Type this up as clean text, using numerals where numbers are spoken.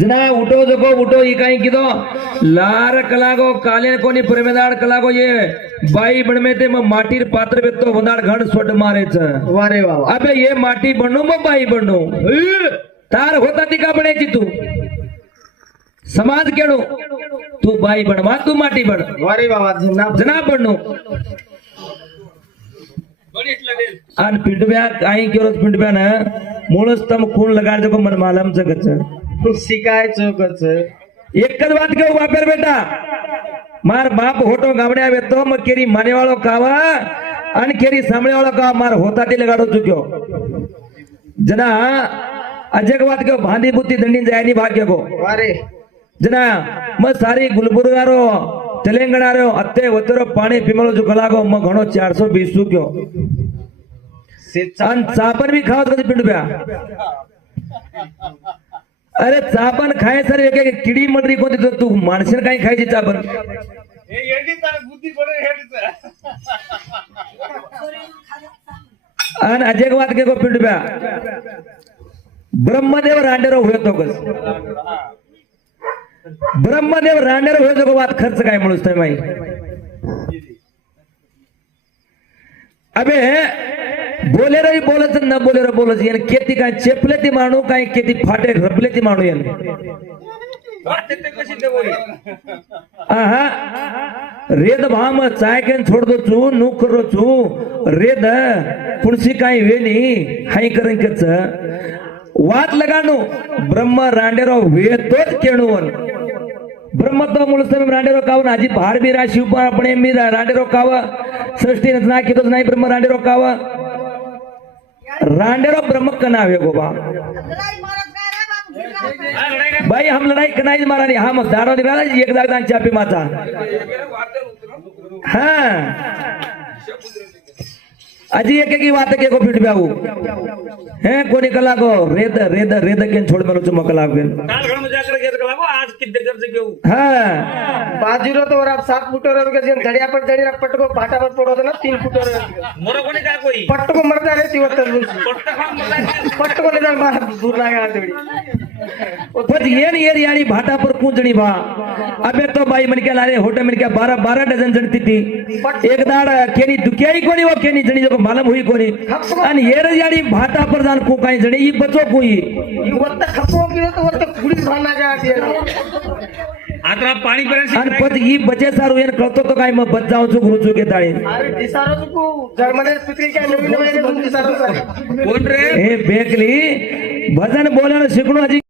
जना उठो जको उठो ये कहीं कीधो लार कलागो काले कोनी प्रेमेदार कलागो ये बाई बण में ते माटीर पात्र में तो वंदाड़ घण सोट मारे छ वारे वाह अबे ये माटी बनू म बाई बनू तार होता दिका बने जी तू समाज केड़ो तू बाई बण मा तू माटी बण वारे वाह जना बनू अन पिंडब्या काई केरो पिंडब्या ना मूळच तम कोण लगाड जको मन मालम जगत शिकाय चौकच एक ज बात कहूं बापेर बेटा मार बाप होटो गावड़े आवे तो म केरी माने वालो कावा अन केरी सामने वालो कावा मार होता ती लगाड़ो चुक्यो जना अजय बात कहूं भांदी बुद्धि दंडी जायनी भाग्य को वारे जना म सारी गुलबुर्गारो तेलंगाना रो अत्ते वतरो पानी पीमलो जो कलागो म घणो 420 चुक्यो अन चापन भी खावत कदी पिंड ब्या अरे चापन खाय सर एक एक किडी मडरी कोणती तर तू माणसेन काही खायची चापन हे एडी तार बुद्धी पडे हेडीच अन अजय वात के को पिंडब्या ब्रह्मदेव रांडेरो होय तो कस ब्रह्मदेव रांडेरो होय तो वात खर्च काय म्हणूस ते माई अबे बोले रे बोलच न बोले रे बोलच याने केती काय चेपले ती माणू काय केती फाटे रपले ती माणू याने वाटते ते कशी ते होई आहा रेद भाम चाय केन छोड़ दो चू नु करो चू रेद पुणसी काय वेनी हाय करन कच वात लगानो ब्रह्म रांडेरो वे तोच केणुवन ब्रह्म तो मुळस्थम रांडेरो काव आजी भार बी रा शिव पण मी रांडेरो काव सृष्टी रचना कितोच नाही ब्रह्म रांडेरो काव रांडेरो ब्रह्म कनावे गोबा भाई हम लड़ाई कनाई मारानी हम दारो निकाला एक दागदान चापी माता हाँ अजी एक की बात के को फिट ब्याऊ हैं कोनी कला को रेद रेद रेद के छोड़ मरो चुम कला के काल घण मजा कर गेत कला आज किद्दे कर से घेऊ हाँ बाजीरो तो आप 7 फुटर के जन धड़िया पर धड़ी पटको पाटा पर पड़ो ना 3 फुटर मोरो कोणी काय कोई पटको मरता रे तिवत पट्टा खान मला पटको ले मार दूर लागा थोड़ी पद ये यानी भाटा पर कूंजणी भा अबे तो बाई मन के लारे होटल मन के 12 डजन जणती थी एक दाड़ केनी दुकियाई कोनी वो केनी जणी जो मालूम हुई कोनी अन ये रे यानी भाटा पर जान को काई जणी ई बचो कोई ये वत्त खपो की तो वत्त कुड़ी भाना जा आत्रा पाणी पर्यंत अन पद ई बचे सारू येन कळतो तो काय मग बच जाऊ चुक रुचू के ताळे अरे दिसारो को जर्मनी पिकली काय नवीन नवीन दिसारो कोण रे हे बेकली भजन बोलायला शिकणो अजी